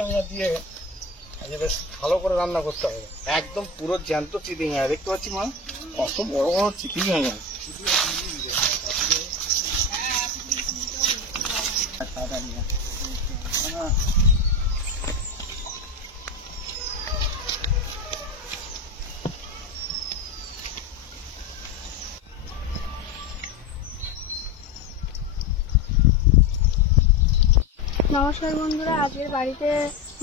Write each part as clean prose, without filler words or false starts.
কাঁকড়া দিয়ে বেশ ভালো করে রান্না করতে হবে। একদম পুরো জ্যান্ত চিংড়ি কাঁকড়া দেখতে পাচ্ছি মা, কত বড় বড় চিংড়ি কাঁকড়া। নমস্কার বন্ধুরা, আজকের বাড়িতে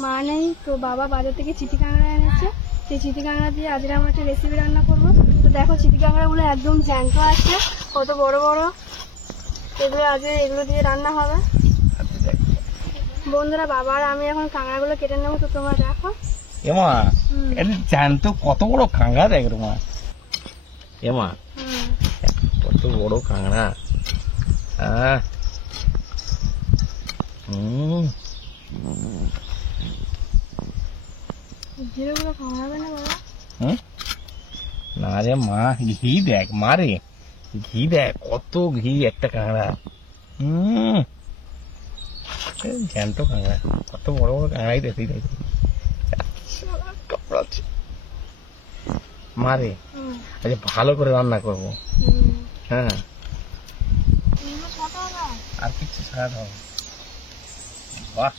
মা নেই, তো বাবা বাজার থেকে চিটি কাঁকড়া এনেছে। সেই চিটি কাঁকড়া দিয়ে আজকে আমরা একটা রেসিপি রান্না করবো। তো দেখো চিটি কাঁকড়াগুলো একদম জ্যান্ত আছে, কত বড় বড়। এগুলো আজকে এগুলো দিয়ে রান্না হবে। বন্ধুরা বাবা আর আমি এখন কাঁকড়াগুলো কেটে নেবো, তো তোমরা দেখো। এমা জ্যান্ত কত বড় কাঁকড়া দেখ মা, এমা কত বড় কাঁকড়া। না রে মা, ঘি দেখ মা রে, ঘি দেখ কত ঘি একটা কাঁকড়া। জ্যান্ত কাঁকড়া, কত বড় বড় কাঁকড়াই দেখি কাপড়াচ্ছে মা রে। আচ্ছা ভালো করে রান্না করবো। হ্যাঁ আর কিছু ছাড়া হবে। বাহ,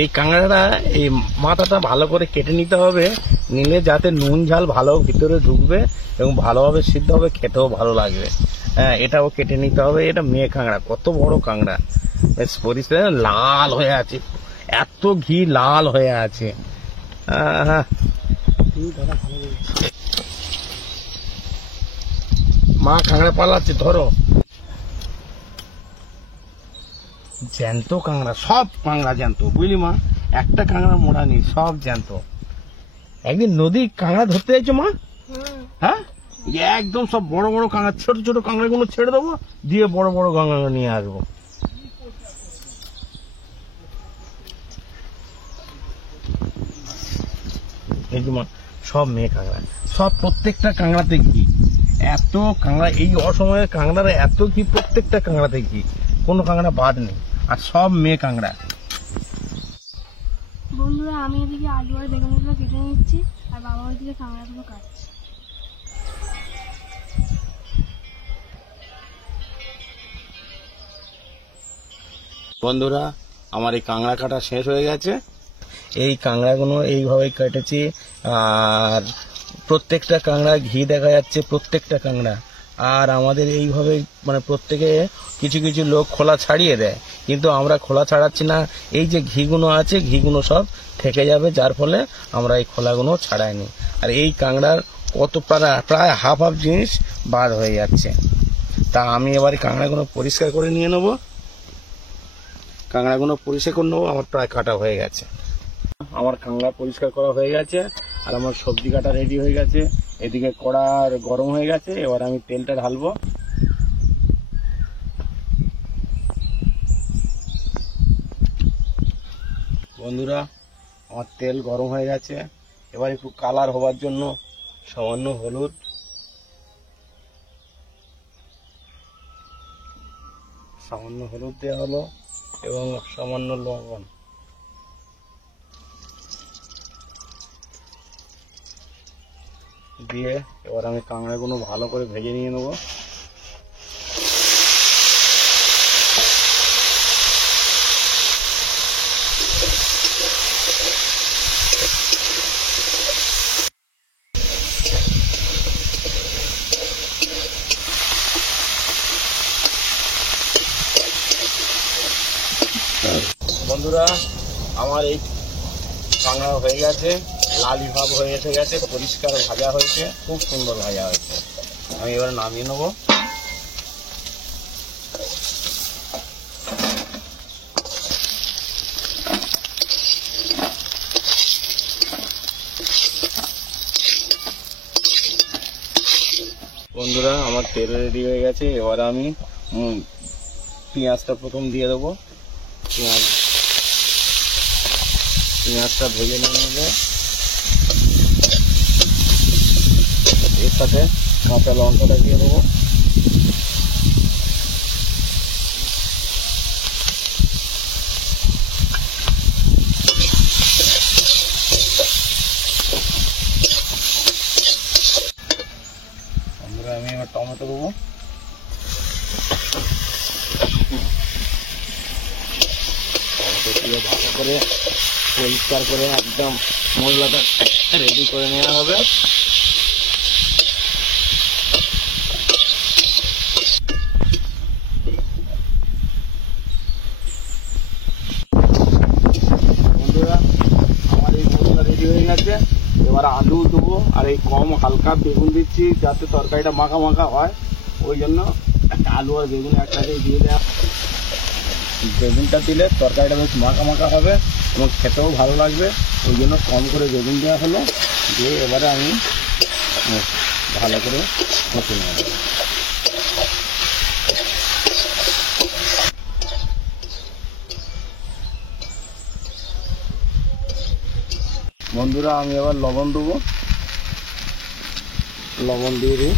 এই কাঁকড়াটা এই মাথাটা ভালো করে কেটে নিতে হবে, নিলে যাতে নুন ঝাল ভালো ভিতরে ঢুকবে এবং ভালোভাবে সিদ্ধ হবে, খেতেও ভালো লাগবে। হ্যাঁ এটাও কেটে নিতে হবে। এটা মেয়ে কাঁকড়া, কত বড় কাঁকড়া, বেশ পরিষ্কার লাল হয়ে আছে, এত ঘি লাল হয়ে আছে। মা কাঁকড়া পালাচ্ছে, ধরো। জ্যান্ত কাঁকড়া, সব কাঁকড়া জ্যান্ত, বুঝলি মা, একটা কাঁকড়া মোড়া নেই, সব জ্যান্ত। একদিন নদী কাঁকড়া ধরতে যাইছো মা? হ্যাঁ একদম সব বড় বড় কাঁকড়া, ছোট ছোট কাঁকড়া গুলো ছেড়ে দেবো, দিয়ে বড় বড় কাঁকড়া নিয়ে আসবো। এই যে মা সব মেয়ে কাঁকড়া, সব প্রত্যেকটা কাঁকড়াতে ঘি, এত কাঁকড়া, এই অসময়ে কাঁকড়ারা এত ঘি, প্রত্যেকটা কাঁকড়াতে ঘি, কোনো কাঁকড়া বাদ নেই, আর সব মেয়ে কাঁকড়া। বন্ধুরা আমি এদিকে আলু আর বেগুনগুলো কেটে নিচ্ছি, আর বাবা ওইদিকে কাঁকড়াগুলো কাটছে। বন্ধুরা আমার এই কাঁকড়া কাটা শেষ হয়ে গেছে। এই কাঁকড়াগুলো এইভাবে কেটেছি, আর প্রত্যেকটা কাঁকড়া ঘি দেখা যাচ্ছে, প্রত্যেকটা কাঁকড়া। আর আমাদের এইভাবে মানে প্রত্যেকে কিছু কিছু লোক খোলা ছাড়িয়ে দেয়, কিন্তু আমরা খোলা ছাড়াচ্ছি না। এই যে ঘিগুলো আছে, ঘিগুলো সব থেকে যাবে, যার ফলে আমরা এই খোলাগুলো ছাড়াইনি। আর এই কাঁকড়ার কত প্রায় হাফ জিনিস বার হয়ে যাচ্ছে। তা আমি এবার কাঁকড়াগুলো পরিষ্কার করে নিয়ে নেবো, কাঁকড়াগুলো পরিষ্কার করে নেবো। আমার প্রায় কাটা হয়ে গেছে, আমার কাঁকড়া পরিষ্কার করা হয়ে গেছে, আর আমার সবজি কাটা রেডি হয়ে গেছে। এদিকে কড়া গরম হয়ে গেছে, এবার আমি তেলটা ঢালবো। বন্ধুরা আমার তেল গরম হয়ে গেছে, এবার একটু কালার হবার জন্য সামান্য হলুদ, দেওয়া হলো, এবং সামান্য লবণ দিয়ে এবার আমি কাঁকড়াগুলো ভালো করে ভেজে নিয়ে নেবো। বন্ধুরা আমার এই কাঁকড়া হয়ে গেছে, লালি ভাব হয়ে এসে গেছে, পরিষ্কার ভাজা হয়েছে, খুব সুন্দর ভাজা হয়েছে। আমি এবার নামিয়ে নেবো। বন্ধুরা আমার তেল রেডি হয়ে গেছে, এবার আমি পেঁয়াজটা প্রথম দিয়ে দেবো। পেঁয়াজটা ভেজে নিয়ে নেবে, এর সাথে কাঁচা লঙ্কাটা দিয়ে দেবো। দিয়ে ভালো করে পরিষ্কার করে একদম মশলাটা রেডি করে নেওয়া হবে। বন্ধুরা আমার এই মশলা রেডি হয়ে গেছে, এবার আলু দেবো আর এই কম হালকা বেগুন দিচ্ছি যাতে তরকারিটা মাখা মাখা হয়, ওই জন্য একটা আলু আর বেগুন একসাথে দিয়ে দেওয়া। বেগুনটা দিলে তরকারিটা বেশ মাখা মাখা হবে এবং খেতেও ভালো লাগবে, ওই জন্য কম করে বেগুন দেওয়া হলো। দিয়ে এবারে আমি ভালো করে কষে নেব। বন্ধুরা আমি এবার লবণ দেবো, লবণ দিয়ে দিই।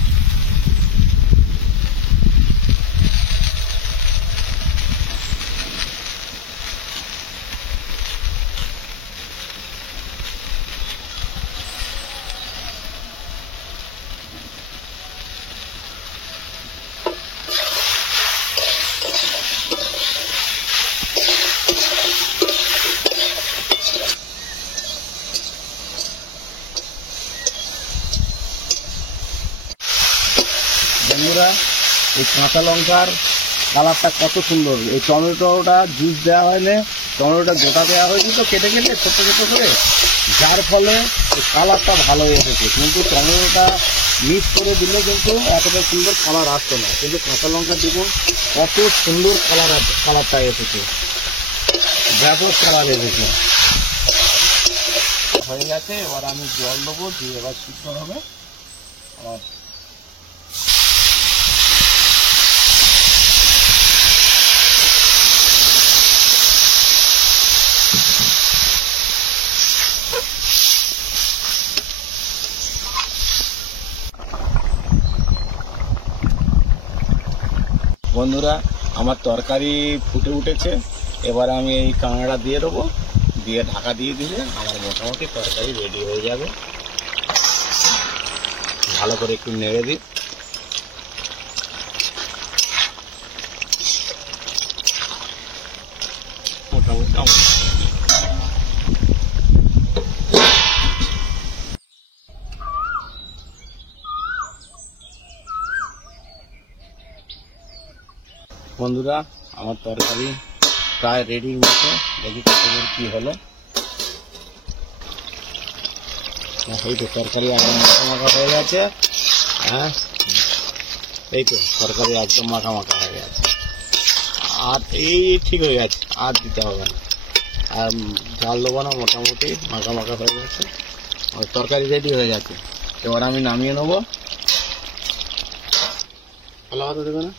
বন্ধুরা এই কাঁচা লঙ্কার কালারটা কত সুন্দর, এই টমেটোটা জুস দেওয়া হয়নি, টমেটোটা গোটা দেওয়া হয়েছে তো কেটে কেটে ছোট ছোট করে, যার ফলে এই কালারটা ভালো এসেছে। কিন্তু টমেটোটা মিক্স করে দিলে কিন্তু এতটা সুন্দর কালার আসতো না, কিন্তু কাঁচা লঙ্কা দেখুন কত সুন্দর কালারটা এসেছে, ব্যাপক কালার এসেছে। হয়ে গেছে, এবার আমি জল দেবো, দিয়ে এবার সিদ্ধ হবে। আর বন্ধুরা আমার তরকারি ফুটে উঠেছে, এবার আমি এই কাঁকড়া দিয়ে দেবো, দিয়ে ঢাকা দিয়ে দিলে আমার মোটামুটি তরকারি রেডি হয়ে যাবে। ভালো করে একটু নেড়ে দিই। মোটামুটি বন্ধুরা আমার তরকারি প্রায় রেডির মতো, দেখি কতদূর কি হলো। এই তো তরকারি একদম মাখা মাখা হয়ে গেছে। হ্যাঁ এই তো তরকারি একদম মাখা মাখা হয়ে গেছে, আর এই ঠিক হয়ে গেছে, আর দিতে হবে না, আর জাল দেবো না, মোটামুটি মাখা মাখা হয়ে গেছে, তরকারি রেডি হয়ে গেছে। এবার আমি নামিয়ে নেবো। ভালো কথা দেবে না।